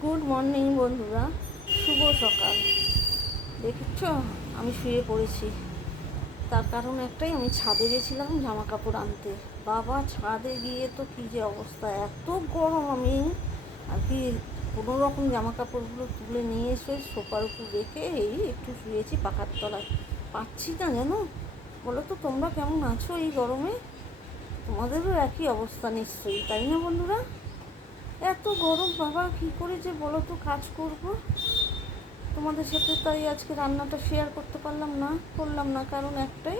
Good morning বন্ধুরা, শুভ সকাল। দেখছ আমি শুয়ে পড়েছি, তার কারণ একটাই, আমি ছাদে গেছিলাম জামা কাপড় আনতে। বাবা, ছাদে গিয়ে তো কী যে অবস্থা, এত গরম। আমি আর কি কোনো রকম জামা কাপড়গুলো তুলে নিয়ে এসে সোফার উপর রেখে এই একটু শুয়েছি পাখার তলায়। পাচ্ছি না জানো। বলো তো তোমরা কেমন আছো এই গরমে? তোমাদেরও একই অবস্থা নিশ্চয়ই, তাই না বন্ধুরা? এত গরম বাবা, কী করে যে বলো তো কাজ করব তোমাদের সাথে। তাই আজকে রান্নাটা শেয়ার করতে করলাম না, কারণ একটাই,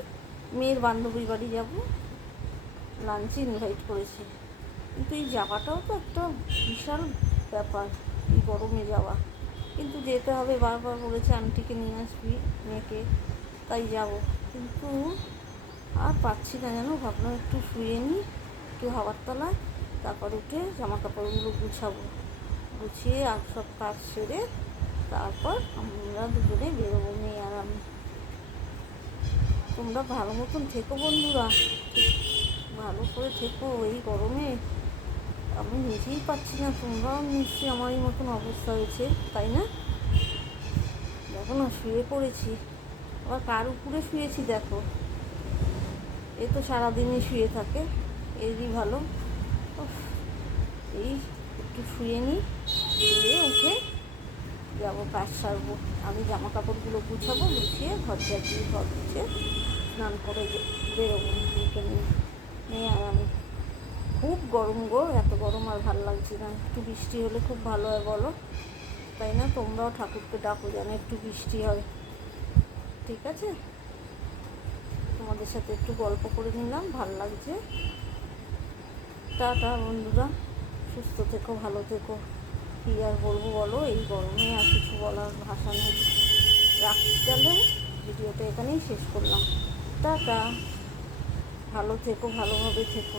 মেয়ের বান্ধবীর বাড়ি যাব, লাঞ্চে ইনভাইট করেছি। কিন্তু এই যাওয়াটাও তো একটা বিশাল ব্যাপার, এই গরমে যাওয়া। কিন্তু যেতে হবে, বারবার বলেছে আন্টিকে নিয়ে আসবি মেয়েকে, তাই যাব। কিন্তু আর পাচ্ছি না জানো, ভাবলাম একটু শুয়ে নিই, একটু হাওয়ার তলায়, তারপর উঠে জামা কাপড়গুলো গুছিয়ে আর সব কাজ সেরে তারপর আমরা দুজনে বেরোবো, মেয়ে আর আমি। তোমরা ভালো মতন থেকো বন্ধুরা, ভালো করে থেকো এই গরমে। আমি নিজেই পাচ্ছি না, তোমরাও নিশ্চয়ই আমারই মতন অবস্থা হয়েছে, তাই না? দেখো না, শুয়ে পড়েছি, আবার কার উপরে শুয়েছি দেখো। এ তো সারাদিনই শুয়ে থাকে, এরই ভালো। এই একটু শুয়ে নিই, শুয়ে উঠে যাবো, কাজ সারবো। আমি জামা কাপড়গুলো গুছাবো, গুছিয়ে ঘর ঝাঁটিয়ে ঘর গুছিয়ে স্নান করে বেরোবো মেয়েকে নিয়ে, মেয়ে আর আমি। খুব গরম গো, এত গরম আর ভাল লাগছে না। একটু বৃষ্টি হলে খুব ভালো হয় বলো, তাই না? তোমরাও ঠাকুরকে ডাকো যেন একটু বৃষ্টি হয়, ঠিক আছে? তোমাদের সাথে একটু গল্প করে নিলাম, ভাল লাগছে। টাটা বন্ধুরা, সুস্থ থেকো, ভালো থেকো। কী আর বলবো বলো, এই গরমে আর কিছু বলার ভাষা নেই। রাখছি তাহলে, ভিডিওটা এখানেই শেষ করলাম। টাটা, ভালো থেকো, ভালোভাবে থেকো।